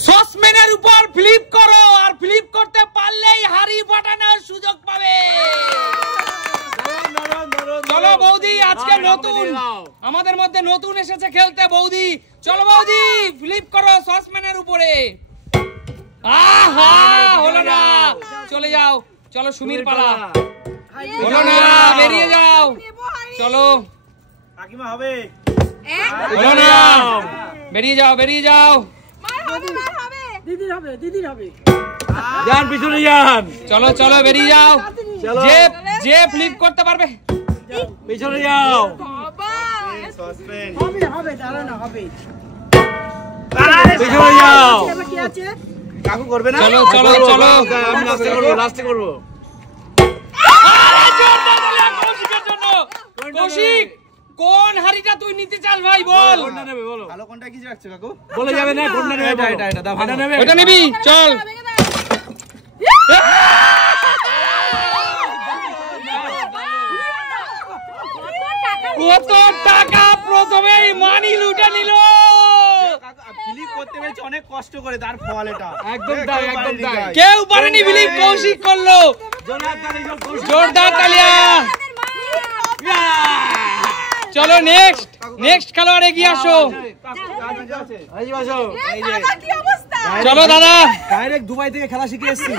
সসম্যানের উপর ফ্লিপ করো, আর ফ্লিপ করতে পারলেই হাড়ি ফাটানোর সুযোগ পাবে। চলো বৌদি, আজকে নতুন আমাদের মধ্যে নতুন এসেছে খেলতে বৌদি। চলো বৌদি, ফ্লিপ করো সসম্যানের উপরে। আহা, হলো না, চলে যাও। চলো সুমির পালা। হলো না, বেরিয়ে যাও। চলো কাকিমা হবে। হলো না, বেরিয়ে যাও, বেরিয়ে যাও। দিদির হবে। যান পিছনে যান। চলো চলো, বেরিয়ে যাও। যে ফ্লিপ করতে পারবে পিছনে যাও। হবে দাঁড়ানো হবে। পিছনে যাও। কি আছে? কাকু করবে না? চলো চলো চলো, আমি লাস্টে করব। আরে জোরদার তালি কৌশিকের জন্য। কৌশিক, কোন হাড়িটা তুই নিতে চাস ভাই বল? কোনটা নেবে বলো? ভালো কোনটা কি রাখছো কাকু? বলে যাবে না কোনটা নেবে? এটা দাও। এটা নেবে? ওটা নিবি, চল। কত টাকা প্রথমেই মানি লুটে নিল। ফিলিপ করতে পেরেছে অনেক কষ্ট করে, তার ফল এটা। একদম তাই, একদম তাই। কেউ পারেনি, বিলিভ কৌশিক করলো। জোরদার তালিয়া। চলো নেক্সট খেলোয়াড় এগিয়ে আসো। চলো দাদা, ডাইরেক্ট দুবাই থেকে খেলা শিখে এসেছি।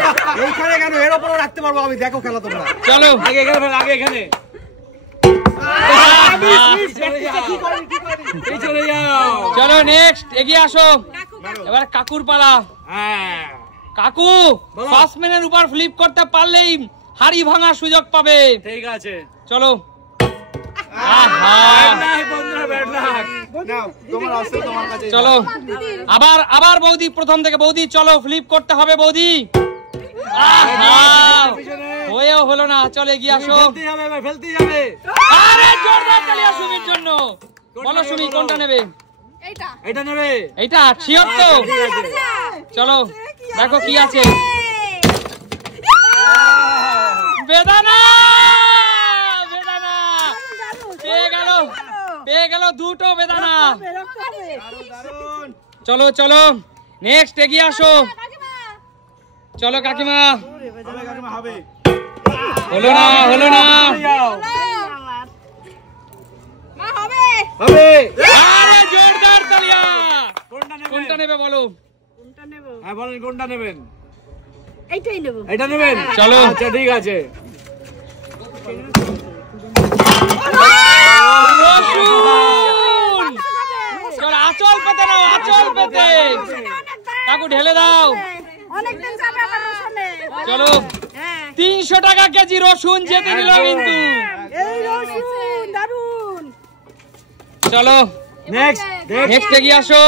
এইখানে কেন, এর উপরও রাখতে পারবো আমি। দেখো খেলা তোমরা। চলো আগে এখানে চলে যাও। চলো নেক্সট এগিয়ে আসো। এবার কাকুর পালা। কাকু সসম্যানের উপর ফ্লিপ করতে পারলেই হাড়ি ভাঙার সুযোগ পাবে। ঠিক আছে, চলো। চলো আবার বৌদি প্রথম থেকে। বৌদি চলো, ফ্লিপ করতে হবে বৌদি। হয়েও হলো না, চলে এগিয়ে আসো। ফেলতে যাবে। আরে জোরদার তালিয়া সুমির জন্য। বলো সুমি, কোনটা নেবে? এটা নেবে? এইটা শিওর তো? চলো দেখো কি আছে। বেদানা পেয়ে গেল দুটো বেদানা। চলো চলো নেক্সট এগিয়ে আসো। চলো কাকিমা। হলো না আরে জোরদার তালিয়া। কোনটা নেবে বলো? হ্যাঁ বলেন, কোনটা নেবেন? এইটাই নেব। এটা নেবেন? চলো। আচ্ছা ঠিক আছে। চলো আঁচল পেতে নাও, আঁচল পেতে। কাকু ঢেলে দাও। চলো 300 টাকা কেজি রসুন জিতে নিল কিন্তু। চলো নেক্সট এগিয়ে আসো।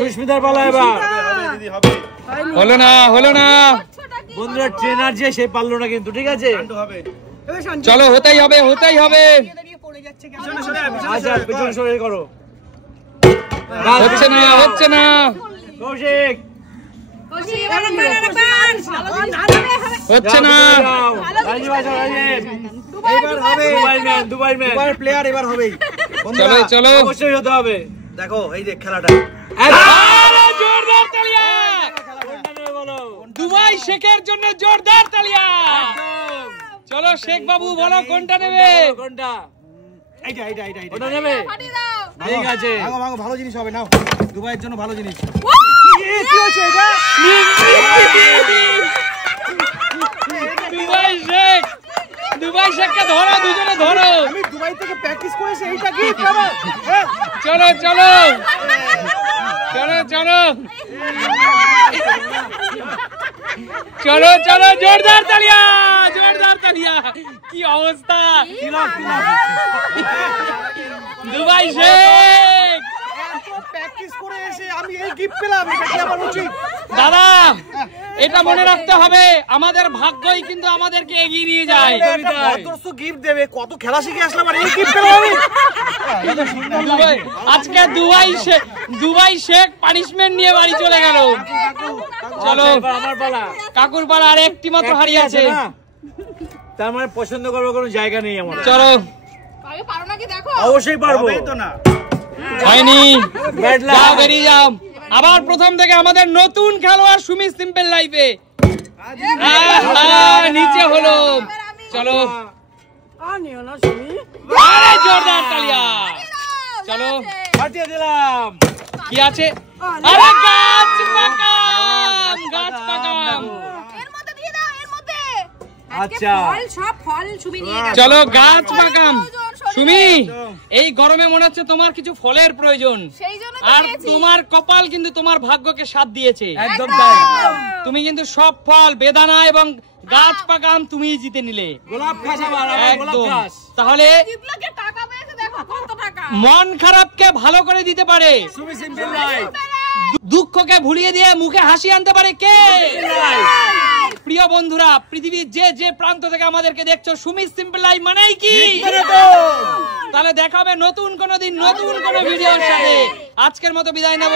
সুস্মিতার পালা এবার। হলো না বন্ধুরা, ট্রেনার যে সে পারলো না কিন্তু। ঠিক আছে, চলো হতেই হবে। আচ্ছা পিছনে সরে করো। হচ্ছে না কৌশিক হচ্ছে না। দুবাই ম্যান প্লেয়ার এবার হবেই। চলো অবশ্যই হতে হবে। দেখো এই যে খেলাটা। আরে জোরদার তালিয়া। দুবাই শেখের জন্য জোরদার তালিয়া। চলো শেখ বাবু বলো কোনটা নেবে? কোনটা? এইটা ওটা নেবে? ঠিক আছে, ভালো জিনিস হবে। নাও, দুবাইয়ের জন্য ভালো জিনিস। দুবাই শেখকে ধরো, দুজনে ধরো। আমি দুবাই থেকে প্র্যাকটিস করেছি। এইটা কি? চলো জোরদার তালিয়া। কি অবস্থা দুবাই শেখ। প্র্যাকটিস করে এসে আমি এই গিফট পেলাম। এটা কি আমার উচিত? দাদা এটা মনে রাখতে হবে, আমাদের ভাগ্যই কিন্তু আমাদেরকে এগিয়ে নিয়ে যায়। গিফট দেবে, কত খেলা শিখে আসলাম আর এই গিফট পেলাম আমি। আজকে দুবাই শেখ পানিশমেন্ট নিয়ে বাড়ি চলে গেল। চলো আমার পালা। কাকুর পালা, আর একটি মাত্র হারিয়ে আছে। তার মানে পছন্দ করবার কোনো জায়গা নেই আমার। চলো অবশ্যই পারবো। তো না হয়নি, যাও বেরিয়ে যাও। আবার প্রথম থেকে আমাদের নতুন খেলোয়াড় সুমি সিম্পল লাইফে নিচে হলো। চলো আনিও না তুমি। আরে জোরদার তালিয়া। চলো পাঠিয়ে দিলাম। কি আছে? আরে গাছ পাকাম, গাছ পাকাম। এর মধ্যে দিয়ে দাও, এর মধ্যে। আচ্ছা ফল সব ফল সুমি নিয়ে গেছে। চলো গাছ পাকাম। সুমি এই গরমে মনে হচ্ছে তোমার কিছু ফলের প্রয়োজন, সেই জন্য আর দিয়েছি। তোমার কপাল কিন্তু তোমার ভাগ্যকে সাথ দিয়েছে। একদম তাই। তুমি কিন্তু সব ফল বেদানা এবং গাছ পাকাম তুমিই জিতে নিলে। গোলাপ খাস আবার, আবার গোলাপ একদম। খাস। তাহলে জিতলাকে টাকা পেয়েছে, দেখো কত টাকা। মন খারাপকে ভালো করে দিতে পারে, সুমি সিম্পল লাইফ। দুঃখকে ভুলিয়ে দিয়ে মুখে হাসি আনতে পারে কে? প্রিয় বন্ধুরা, পৃথিবীর যে যে প্রান্ত থেকে আমাদেরকে দেখছো, সুমি সিম্পল লাইফ মানেই কি? তাহলে দেখা হবে নতুন কোনো দিন নতুন কোনো ভিডিওর সাথে। আজকের মতো বিদায় নেব।